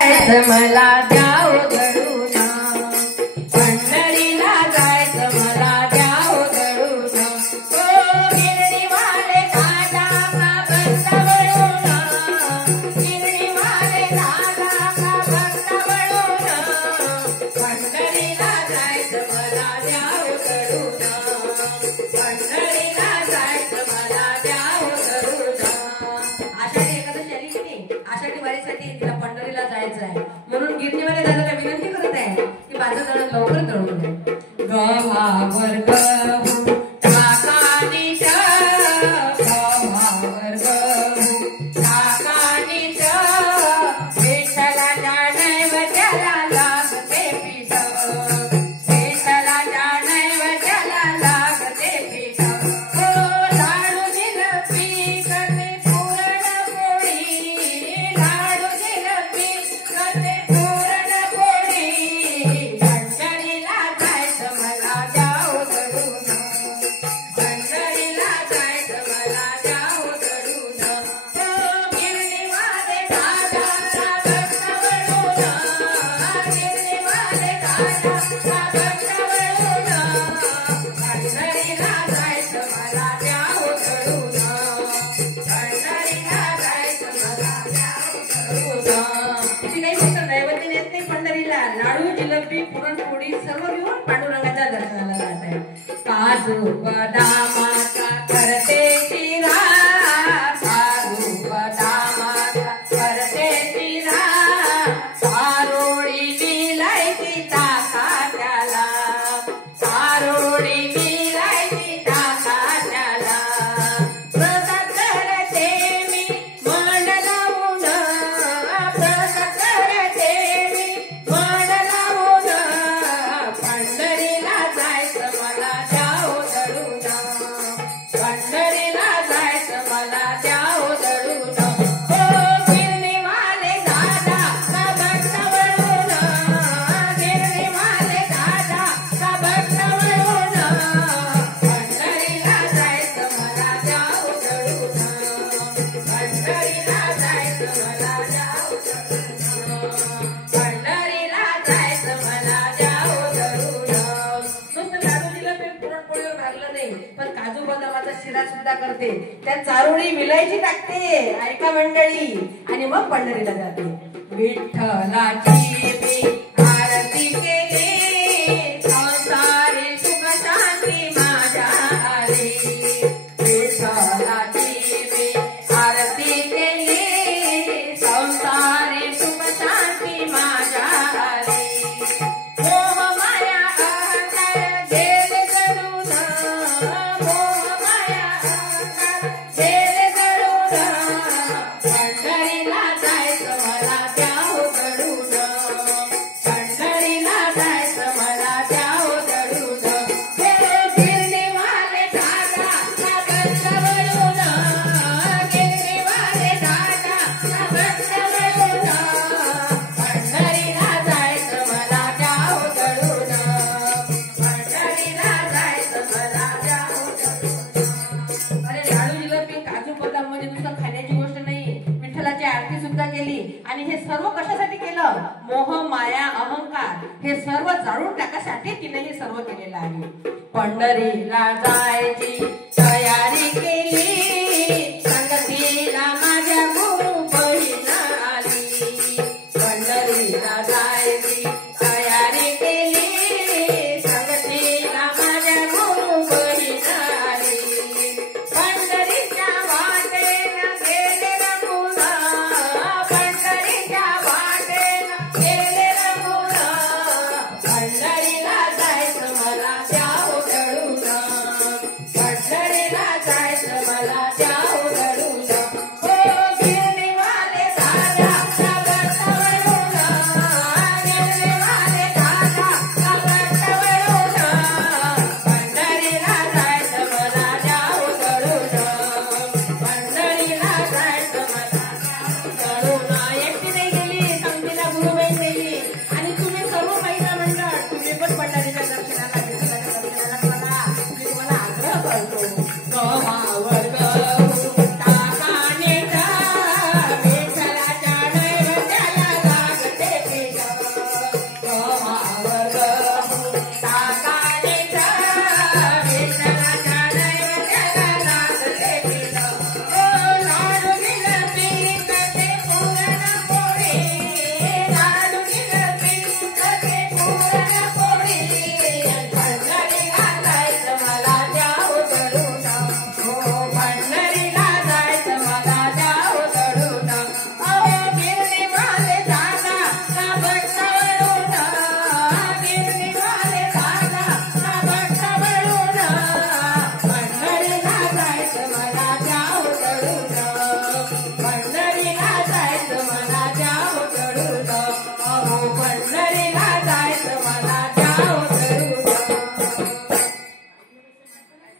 मला द्याव घडून पंढरीला जायचं मला द्याव घडून ओ गिरणीवाले दादा का भक्त वळून गिरणीवाले दादा का भक्त वळून पंढरीला जायचं मला द्याव घडून पंढरीला जायचं मला द्याव घडून आषाढी एकादशी आली की नाही आषाढी वारीसाठी तिला पंढरीला जायचं आहे म्हणून गिरणीवाले दादाला विनंती करत आहे की माझं दळण लवकर दळून दे गव्हावर गहू टाकानीच गव्हावर गहू टाकानीच विठ्ठलाच्या नैवेद्याला लागते पीठ विठ्ठलाच्या नैवेद्याला लागते पीठ ओ लाडू जिलबी करते पुरणपोळी लाडू जिलबी करते पुरणपोळी पंढरीला जायचं मला द्याव घडून पंढरीला जायचं मला द्याव घडून ओ गिरणीवाले दादा का भक्त वळून गिरणीवाले दादा का भक्त वळून पंढरीला जायचं मला द्याव घडून पंढरीला जायचं मला द्याव घडून ती नाही फक्त नैवेद्य नेत नाही पंढरीला लाडू जिलबी पुरणपोळी सर्व घेऊन पांडुरंगाच्या दर्शनाला जात आहे काजू बदामाचा करते शिरा काजू बदामाचा करते शिरा चारोळी मिलायची टाका त्याला चारोळी मिलायची टाका त्याला प्रसाद करते मी मन लावून प्रसाद करते मी मन लावून पंढरीला जायचं मला द्याव घडून पंढरीला जायचं मला द्याव घडून ओ गिरणीवाले दादा का भक्त वळून गिरणीवाले दादा का भक्त वळून पंढरीला जायचं मला द्याव घडून पंढरीला जायचं मला द्याव घडून पंढरीला जायचं मला द्याव घडून नुसतं लाडू जिलबी पुरणपोळीवर भागलं नाही पण काजू बदामाचा शिरा सुद्धा करते त्यात चारोळी विलायची टाकते ऐका मंडळी आणि मग पंढरीला जाते विठ्ठलाची मी आरती केली संसारी सुख शांती माझ्या आली विठ्ठलाची मी आरती केली संसारी सुख शांती माझ्या आली मोह माया अहंकार गेले जळून मोह माया अहंकार गेले जळून पंढरीला जायचं मला द्याव घडून पंढरीला जायचं मला द्याव घडून हे गिरणीवाले दादा का भक्त वळून गिरणीवाले दादा का भक्त वळून पंढरीला जायचं मला द्याव घडून पंढरीला जायचं मला द्याव घडून अरे लाडू जिलबी काजू बदाम म्हणजे नुसतं खाण्याची गोष्ट नाही विठ्ठलाची आरती सुद्धा केली आणि हे सर्व कशासाठी केलं मोह माया अहंकार हे सर्व जाळून टाकासाठी तिने हे सर्व केलेलं आहे पंढरीला जायची तयारी केली